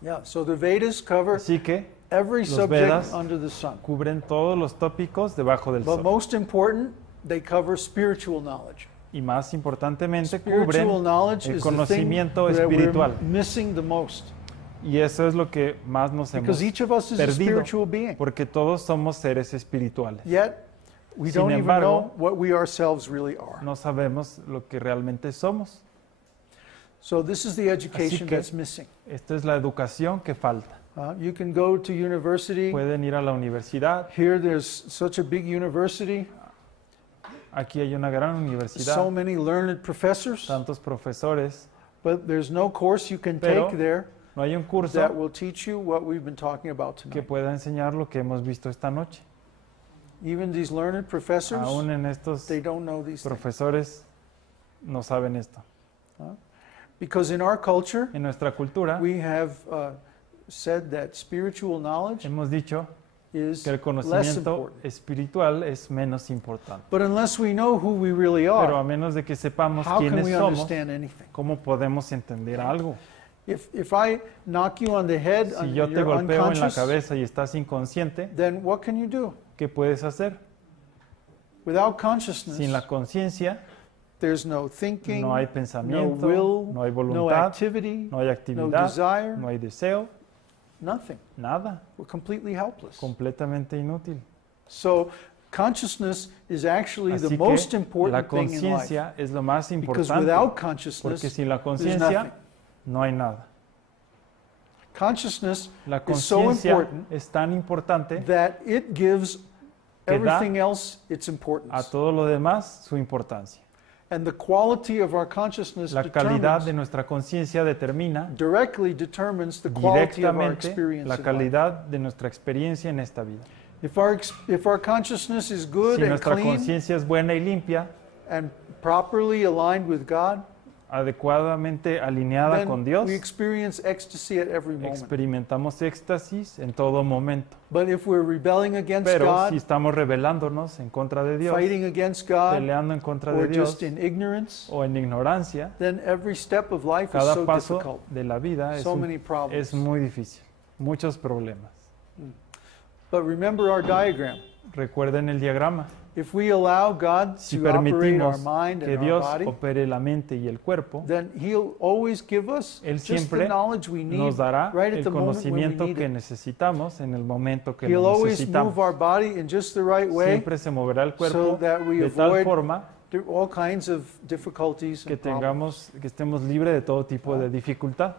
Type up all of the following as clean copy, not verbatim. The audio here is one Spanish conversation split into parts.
Yeah, so the Vedas cover Así que every los subject Vedas under the sun. cubren todos los tópicos debajo del But sol. most important, they cover spiritual knowledge. Y más importantemente Spiritual cubren knowledge el is the thing conocimiento that espiritual. we're missing the most. Y eso es lo que más nos hemos Because each of us is a perdido, spiritual being. porque todos somos seres espirituales. Yet, we Sin don't even embargo, know what we ourselves really are. No sabemos lo que realmente somos. So this is the education que- that's missing. Esta es la educación que falta. You can go to university. Pueden ir a la universidad. Here there's such a big university, Aquí hay una gran universidad, so many learned professors, tantos profesores, but there's no course you can Pero take there no hay un curso that will teach you what we've been talking about que tonight. pueda enseñar lo que hemos visto esta noche. Even these learned professors, Aún en estos they don't know these things. profesores no saben esto. Because in our culture, En nuestra cultura we have said that spiritual knowledge hemos dicho is que el less conocimiento important. espiritual es menos importante. But unless we know who we really Pero a are, menos de que sepamos how can quiénes we somos, understand anything? ¿cómo podemos entender algo? If I knock you on the head Si and yo te you're golpeo en la unconscious, cabeza y estás inconsciente, then what can you do? ¿qué puedes hacer? Without consciousness, Sin la conciencia there's no thinking, no hay no pensamiento, will, no hay no voluntad, activity, no hay no actividad, desire, no hay deseo, nothing. nada, We're completely helpless. completamente inútil. So consciousness is actually Así the que most la important thing in life. conciencia es lo más Because importante, without porque consciousness, sin la there's conciencia nothing. no hay nada. Consciousness La is so conciencia important es tan importante that it gives que da everything else its a importance. todo lo demás su importancia. And the quality of our consciousness La calidad de determines, nuestra conciencia determina directly determines the quality of our directamente experience la in life. calidad de nuestra experiencia en esta vida. If our consciousness is good Si and nuestra clean conciencia es buena y limpia, and properly aligned with God, adecuadamente alineada con then Dios, we experience ecstasy at every moment. experimentamos éxtasis en todo momento. But if we're rebelling against Pero God, si estamos rebelándonos en contra de Dios, fighting against God, peleando en contra de or Dios just in ignorance, o en ignorancia, then every step of life is cada so paso difficult. de la vida So many problems. es muy difícil, muchos problemas. But remember our diagram. Recuerden el diagrama. If we allow God Si to operate our permitimos mind que and our Dios body, opere la mente y el cuerpo, then He'll always give us Él just the siempre knowledge we need nos dará right at el the moment when we conocimiento need que it. necesitamos en el momento que He'll lo always necesitamos. move our body in just the right way Siempre se moverá el so cuerpo that we de tal avoid forma all kinds of difficulties que and problems. que estemos libres de todo tipo de dificultad.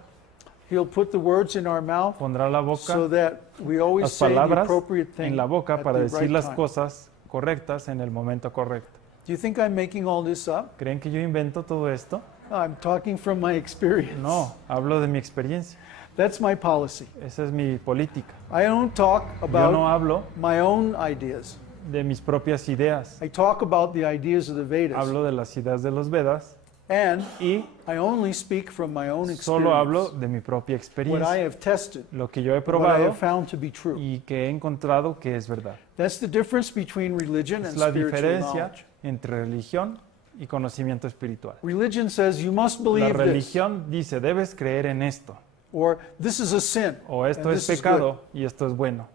He'll put the words in our mouth Pondrá la boca, so that we always las say the palabras appropriate thing en la boca at para the decir right las time. cosas correctas en el momento correcto. Do you think I'm making all this up? ¿Creen que yo invento todo esto? No, I'm talking from my experience. No, hablo de mi experiencia. That's my policy. Esa es mi política. I don't talk Yo no about hablo my own ideas. de mis propias ideas. I talk about the ideas of the Vedas. Hablo de las ideas de los Vedas And y I only speak from my own solo hablo experience. de mi propia What I experiencia, have tested, lo que yo he what I probado have found to be true. y que he encontrado que es verdad. That's the difference between religion Es and la spiritual diferencia knowledge. entre religión y conocimiento espiritual. Religion says you must La believe this, religión dice, debes creer en esto, or this is a sin, o esto and es this is pecado y esto es bueno.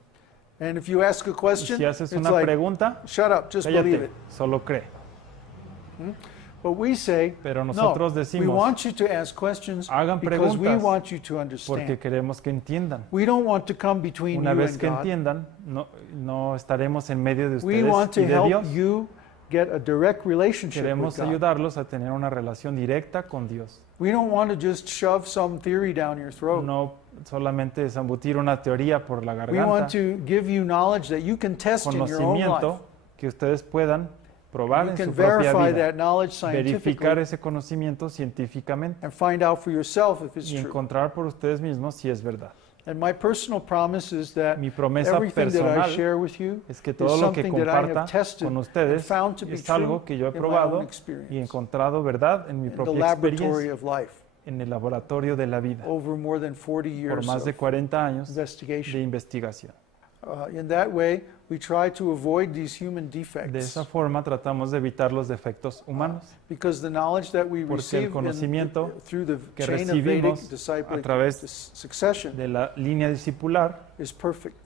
good. And if you ask a Y question, si haces it's una like, pregunta, shut up, just believe cállate, it. solo cree. But we say, Pero no, nosotros we decimos, want you to ask questions hagan because we preguntas want you to porque understand. queremos que entiendan. We don't want to come between Una you vez and que God. entiendan, no estaremos en medio de We want ustedes to y de help Dios. you get a direct relationship with Queremos God. ayudarlos a tener una relación directa con Dios. We don't want to just shove some theory down your throat. No solamente zambutir una teoría por la We want garganta, to give you knowledge that you can test in your own life. conocimiento que ustedes puedan probar You en can su propia verify vida, that knowledge verificar scientifically ese conocimiento científicamente and find out for yourself if it's y true. encontrar por ustedes mismos si es verdad. And my personal promise is that Mi promesa everything that I personal share with you es que is todo lo que something that I have comparta tested con and ustedes found to be es true algo que yo he in my probado own y experience encontrado verdad en mi in the propia laboratory experiencia of life en el laboratorio de la vida over more than 40 por years más de of 40 años de investigation. investigación. In that way, we try to avoid these human De defects esa forma tratamos de evitar los defectos humanos, because the knowledge that we porque el receive conocimiento through the que chain of Vedic recibimos a disciplic través succession de la línea discipular is perfect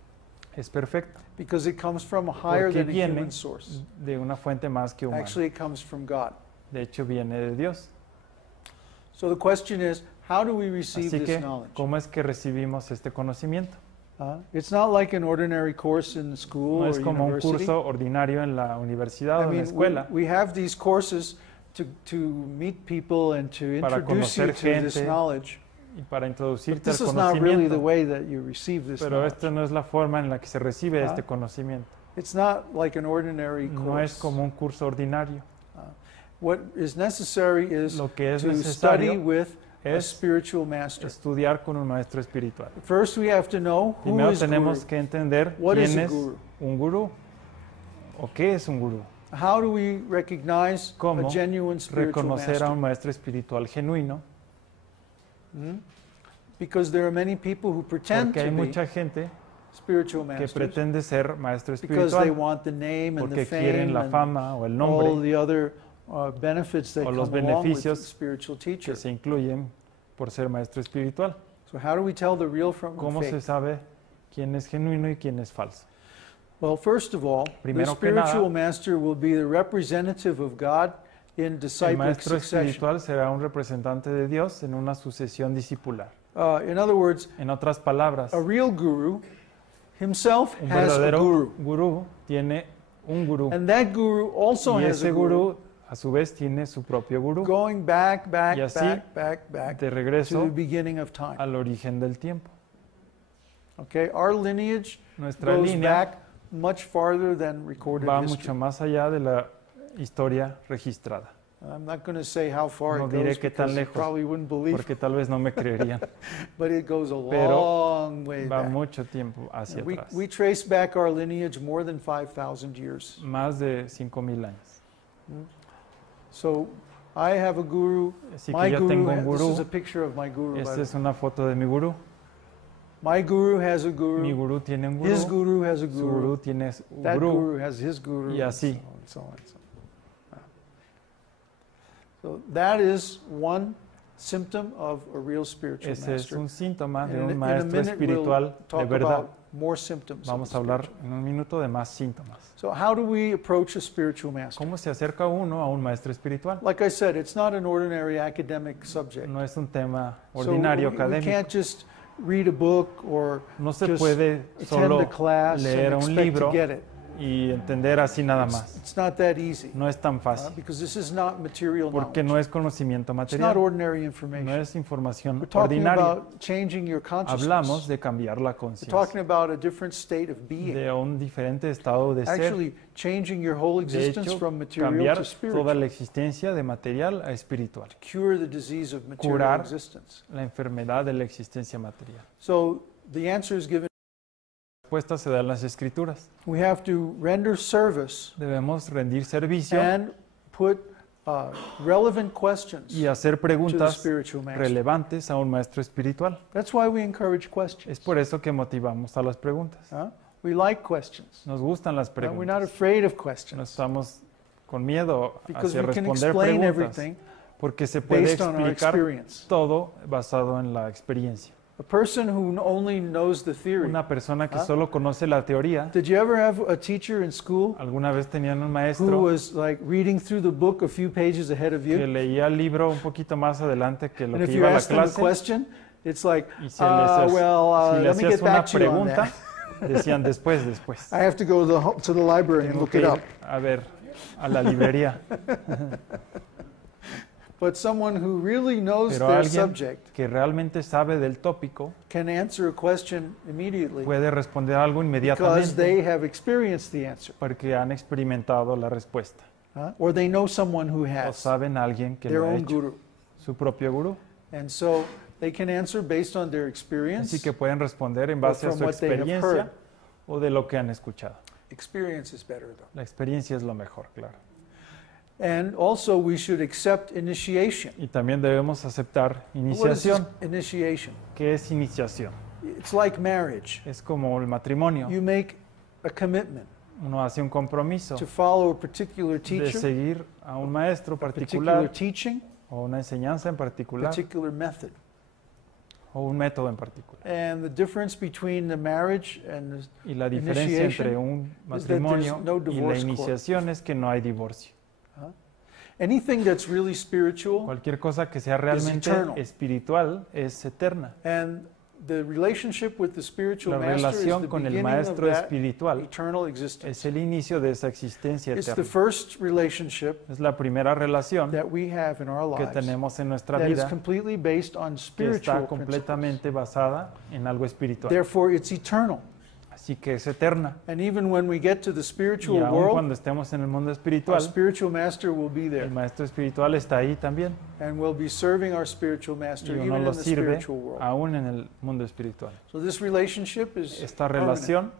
es perfecta, because it comes from a higher porque than a viene human source. de una fuente más que humana. Actually, it comes from God. De hecho, viene de Dios. So the question is, how do we receive Así this que, knowledge? ¿cómo es que recibimos este conocimiento? It's not like an ordinary course in school No or es como un university. curso ordinario en la universidad I o en la mean, escuela we have these courses to meet people and to para introduce you conocer to this gente knowledge. y para But introducirte al this is not really the conocimiento. way that you receive this Pero knowledge. esta no es la forma en la que se recibe Ah. este conocimiento. It's not like an ordinary No es course. como un curso ordinario. What is necessary is Lo que es to study necesario with a es spiritual master. estudiar con un maestro espiritual. First, we have to know who Primero is tenemos guru. que entender What is quién a es guru? un gurú o qué es un gurú. How do we recognize ¿Cómo a genuine spiritual reconocer a master? un maestro espiritual genuino? Hmm? Because there are many people who pretend Porque hay to be mucha gente spiritual que masters pretende ser maestro because they espiritual want the name and the porque quieren fame la and fama o el all nombre the other benefits that o come los along with beneficios spiritual que teacher. se incluyen por ser maestro espiritual. So how do we tell the real from the ¿Cómo se fake? sabe quién es genuino y quién es falso? Well, first of all, the Primero que spiritual nada, master will be the representative of God in El disciplic maestro succession. espiritual será un representante de Dios en una sucesión discipular. In other words, En otras palabras, a real guru himself un has a verdadero guru. gurú tiene un gurú And that guru also y has a ese guru gurú a su vez tiene su propio gurú going back, Y así, back de to regreso the beginning of time. al origen del tiempo. Okay, our lineage Nuestra goes línea back much farther than recorded va history. mucho más allá de la historia registrada, I'm not going to say how far No it diré goes qué tan because you lejos, probably wouldn't believe, porque tal vez no me creerían, but it goes a Pero long way va back. mucho tiempo hacia We atrás, trace back our lineage more than 5,000 years. más de 5,000 años. So I have a guru. Así My que yo guru, tengo un this is a gurú, picture of my guru. by esta the es una foto de mi gurú, My guru has a mi guru. gurú tiene un His gurú, guru has a su guru. gurú tiene un That gurú, guru has his guru. Y and así. So on, so on. So that is one symptom of a real spiritual ese es master. un síntoma de And un in a maestro minute espiritual we'll de talk verdad. about more symptoms. of Vamos the a hablar spiritual. en un minuto de más síntomas. So how do we approach a spiritual master? ¿Cómo se acerca uno a un maestro espiritual? Like I said, it's not an ordinary academic subject. No es un tema So ordinario, we académico. can't just read a book or No se just puede attend solo a class leer and un expect libro to get it. y entender así nada más. It's not that easy. No es tan fácil, Because this is not material porque knowledge. no es conocimiento It's not material, ordinary no information. es información We're talking ordinaria. about changing your consciousness. Hablamos de cambiar la We're conciencia, talking about a different state of being. de un diferente estado de ser. Actually, changing your whole De existence hecho, from material cambiar to toda spiritual. la existencia de material a espiritual. Cure the disease of material Curar existence. la enfermedad de la existencia material. So the answer is given. La respuesta se da en las escrituras. We have to render service Debemos rendir servicio and put relevant questions y hacer to the preguntas spiritual master. relevantes a un maestro espiritual. That's why we encourage Es questions. por eso que motivamos a las preguntas. We like questions. Nos gustan las We're not preguntas. afraid of No questions estamos con miedo because hacia we can responder explain preguntas, everything porque se puede based on our explicar experience. todo basado en la experiencia. A person who only knows the theory. Una persona que ¿Ah? solo conoce la teoría, Did you ever have a teacher in school alguna vez tenían un who maestro was like reading through the book a few pages ahead of que you? leía el libro un poquito más adelante que lo And if que you iba a la ask them a clase, question, it's like, y si le hacías, si le let me hacías get una back to you on pregunta, that. decían después. I have to go to the library and Tengo look que it ir up. a ver a la librería. But someone who really knows Pero their alguien subject que realmente sabe del tópico can answer a question immediately puede responder algo because inmediatamente they have experienced the answer. porque han experimentado la respuesta Or they know someone who o has saben a alguien que their lo ha own hecho, guru. su propio gurú. And so they can answer based on their experience. Así que pueden responder en base a from su what they have experiencia heard. o de lo que han escuchado. Experience is better though. La experiencia es lo mejor, claro. And also we should accept initiation. Y también debemos aceptar What is this iniciación. initiation? ¿Qué es iniciación? It's like marriage. Es como el matrimonio. You make a commitment Uno hace un compromiso to follow a particular de teacher, seguir a un maestro particular particular teaching, o una enseñanza en particular particular method. o un método en particular. And the difference between the marriage and the Y la diferencia entre un matrimonio no y la divorce court. iniciación es que no hay divorcio. anything that's really spiritual, Cualquier cosa que sea realmente eternal. espiritual es eterna. and the relationship with the spiritual La master is relación the con el beginning of maestro that espiritual eternal existence. es el inicio de esa existencia It's the eterna. first relationship Es la primera relación that we have in our que lives tenemos en nuestra that is vida completely based on que spiritual está principles. completamente basada en algo espiritual. Therefore, it's eternal. Así que es eterna. And even when we get to the Y spiritual aun world, cuando estemos en el mundo our espiritual, spiritual master will be el there. maestro espiritual está ahí también. And we'll be serving our spiritual Y master uno even in lo the sirve spiritual world. aún en el mundo espiritual. So this relationship is Esta permanent. relación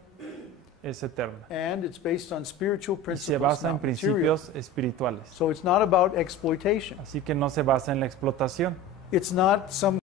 es eterna And it's based on spiritual y se principles, basa en not material. principios espirituales. So it's not about exploitation. Así que no se basa en la explotación. It's not some